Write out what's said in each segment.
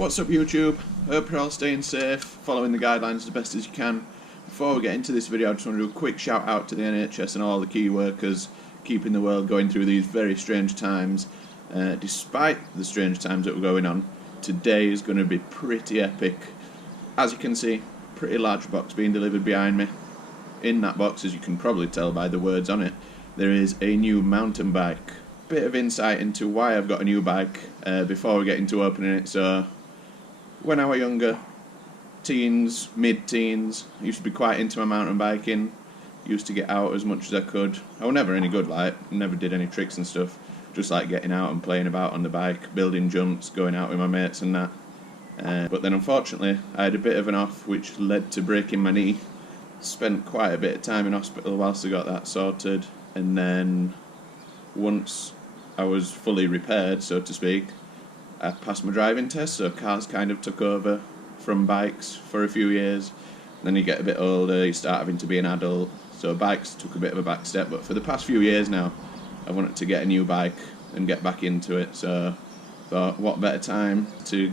What's up YouTube? Hope you're all staying safe, following the guidelines as best as you can. Before we get into this video, I just want to do a quick shout out to the NHS and all the key workers keeping the world going through these very strange times. Despite the strange times that were going on, today is going to be pretty epic. As you can see, pretty large box being delivered behind me. In that box, as you can probably tell by the words on it, there is a new mountain bike. Bit of insight into why I've got a new bike before we get into opening it. So, when I was younger, teens, mid-teens, I used to be quite into my mountain biking, used to get out as much as I could. I was never any good, like, never did any tricks and stuff, just like getting out and playing about on the bike, building jumps, going out with my mates and that. But then unfortunately, I had a bit of an off which led to breaking my knee. Spent quite a bit of time in hospital whilst I got that sorted, and then once I was fully repaired, so to speak, I passed my driving test, so cars kind of took over from bikes for a few years. Then you get a bit older, you start having to be an adult, so bikes took a bit of a back step. But for the past few years now, I wanted to get a new bike and get back into it, so I thought what better time to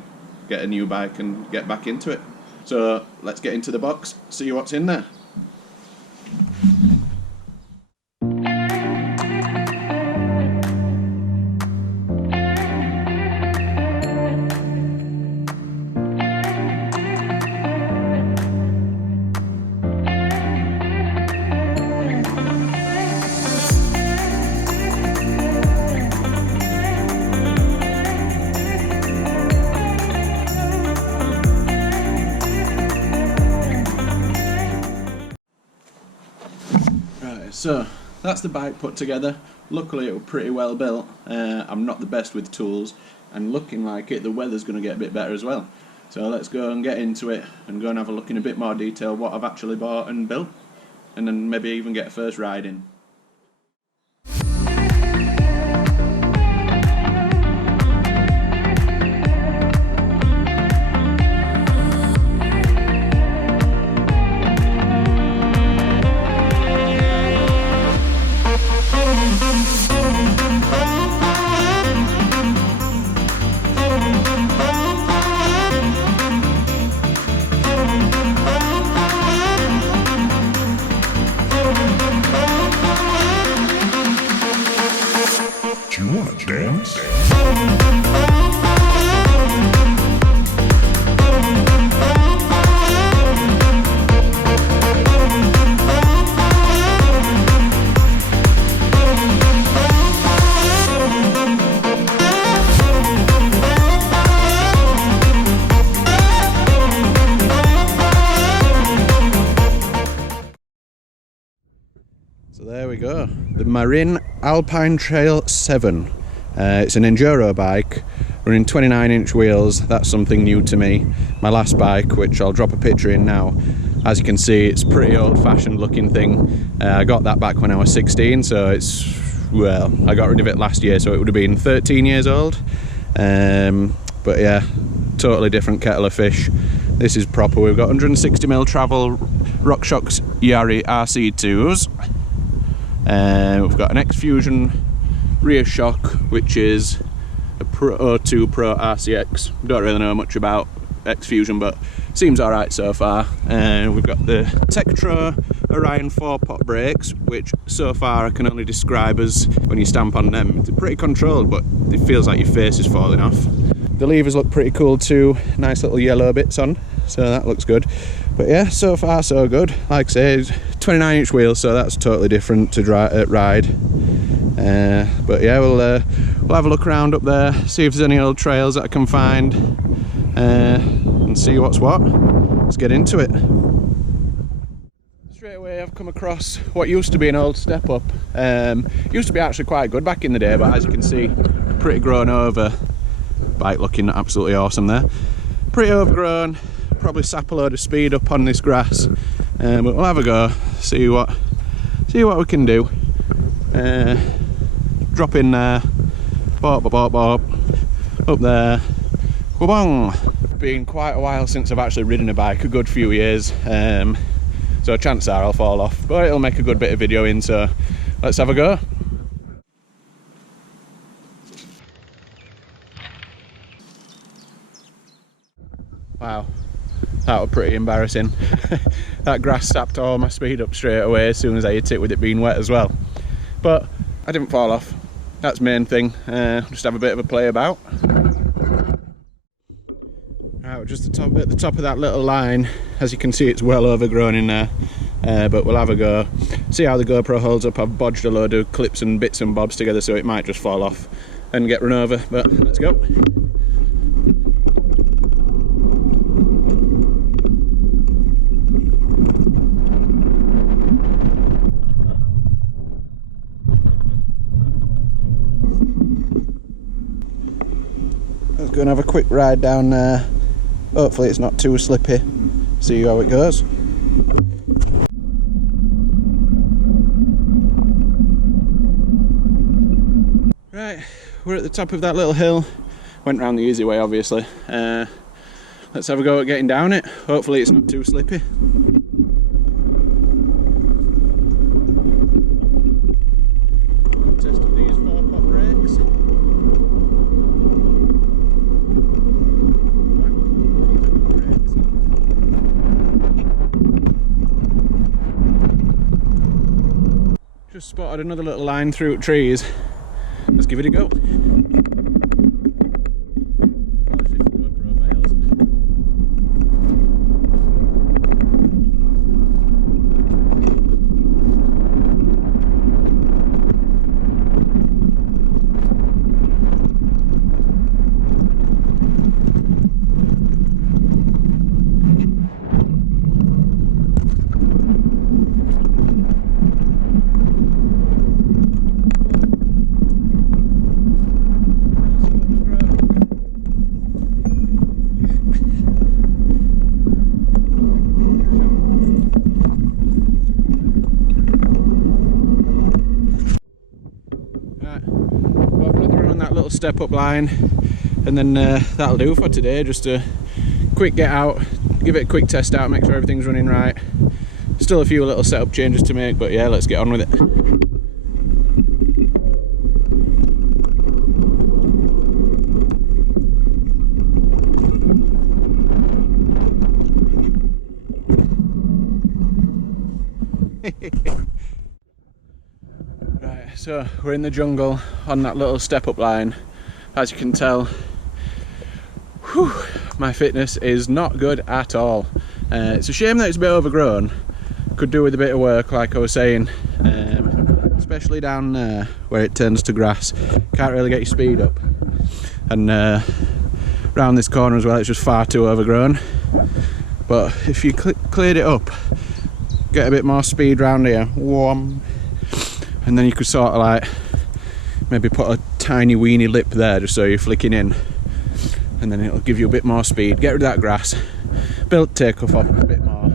get a new bike and get back into it. So let's get into the box, see what's in there. So that's the bike put together. Luckily it was pretty well built. I'm not the best with tools, and looking like it, the weather's going to get a bit better as well. So let's go and get into it and go and have a look in a bit more detail what I've actually bought and built, and then maybe even get a first ride in. Do you wanna dance? So there we go, the Marin Alpine Trail 7. It's an enduro bike running 29-inch wheels. That's something new to me. My last bike, which I'll drop a picture in now, as you can see, it's a pretty old-fashioned looking thing. I got that back when I was 16, so it's, well, I got rid of it last year, so it would have been 13 years old. But yeah, totally different kettle of fish. This is proper. We've got 160mm travel RockShox Yari RC2s. We've got an X-Fusion rear shock, which is a O2 Pro RCX. Don't really know much about X-Fusion, but seems alright so far. We've got the Tektro Orion 4-pot brakes, which so far I can only describe as, when you stamp on them, they're pretty controlled, but it feels like your face is falling off. The levers look pretty cool too, nice little yellow bits on, so that looks good. But yeah, so far so good. Like I say, 29-inch wheels, so that's totally different to ride. But yeah, we'll have a look around up there, see if there's any old trails that I can find, and see what's what. Let's get into it. Straight away I've come across what used to be an old step up. Used to be actually quite good back in the day, but as you can see, pretty grown over. Bike looking absolutely awesome there. Pretty overgrown, probably sap a load of speed up on this grass, but we'll have a go, see what we can do. Drop in there, bop bop bop bop, up there, wabong. Been quite a while since I've actually ridden a bike, a good few years, so chances are I'll fall off, but it'll make a good bit of video in, so let's have a go. Wow, that was pretty embarrassing. That grass sapped all my speed up straight away as soon as I hit it, with it being wet as well. But I didn't fall off. That's the main thing. Just have a bit of a play about. Right, we're just at the top of that little line. As you can see, it's well overgrown in there. But we'll have a go, see how the GoPro holds up. I've bodged a load of clips and bits and bobs together, so it might just fall off and get run over, but let's go. Let's go and have a quick ride down there. Hopefully it's not too slippy. See how it goes. Right, we're at the top of that little hill. Went round the easy way, obviously. Let's have a go at getting down it. Hopefully it's not too slippy. Good test of these 4-pot brakes. Just spotted another little line through trees. Let's give it a go. Apologies if the GoPro fails. Step up line, and then that'll do for today. Just a quick get out, give it a quick test out, make sure everything's running right. Still a few little setup changes to make, but yeah, let's get on with it. Right, so we're in the jungle on that little step up line. As you can tell, whew, my fitness is not good at all. It's a shame that it's a bit overgrown. Could do with a bit of work, like I was saying, especially down there where it turns to grass. Can't really get your speed up. And round this corner as well, it's just far too overgrown. But if you cleared it up, get a bit more speed round here, and then you could sort of like maybe put a tiny weeny lip there just so you're flicking in, and then it'll give you a bit more speed, get rid of that grass, build takeoff off a bit more.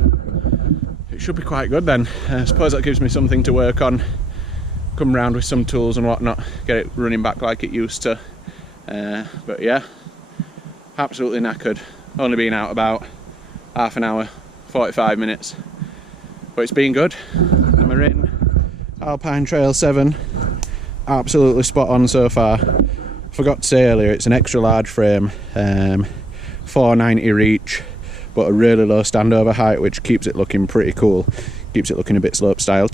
It should be quite good then. I suppose that gives me something to work on, come round with some tools and whatnot, get it running back like it used to. But yeah, absolutely knackered. Only been out about half an hour, 45 minutes, but it's been good. The Marin Alpine Trail 7, absolutely spot on so far. Forgot to say earlier, it's an extra large frame, 490 reach, but a really low standover height, which keeps it looking pretty cool, keeps it looking a bit slope style.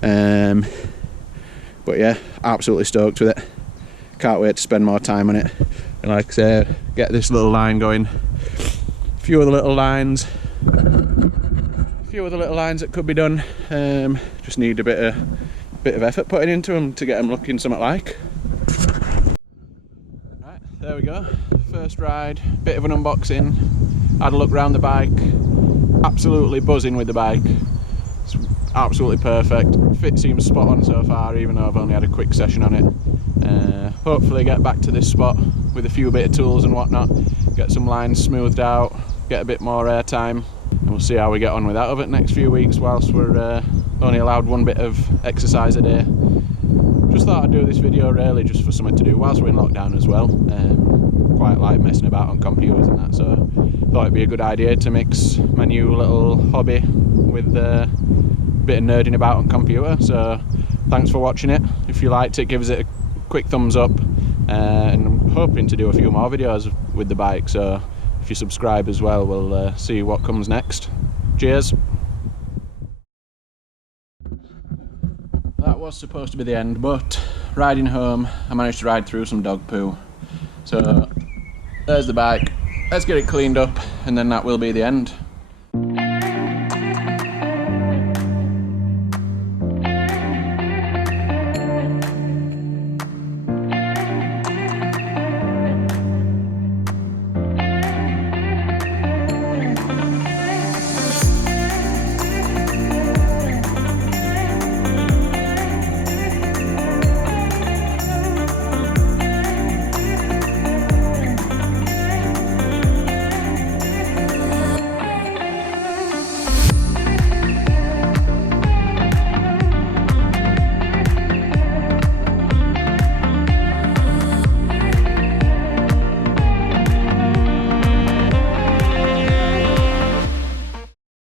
But yeah, absolutely stoked with it. Can't wait to spend more time on it, and like I say, get this little line going. A few other little lines that could be done. Just need a bit of effort putting into them to get them looking something like. Right, there we go. First ride, bit of an unboxing. Had a look around the bike. Absolutely buzzing with the bike. It's absolutely perfect. Fit seems spot on so far, even though I've only had a quick session on it. Hopefully get back to this spot with a few bit of tools and whatnot. Get some lines smoothed out, get a bit more air time. And we'll see how we get on with that over the next few weeks whilst we're only allowed one bit of exercise a day. Just thought I'd do this video really just for something to do whilst we're in lockdown as well. Quite like messing about on computers and that, so thought it'd be a good idea to mix my new little hobby with a bit of nerding about on computer. So thanks for watching it. If you liked it, give us it a quick thumbs up, and I'm hoping to do a few more videos with the bike, so if you subscribe as well, we'll see what comes next. Cheers. That was supposed to be the end, but riding home, I managed to ride through some dog poo. So there's the bike. Let's get it cleaned up, and then that will be the end.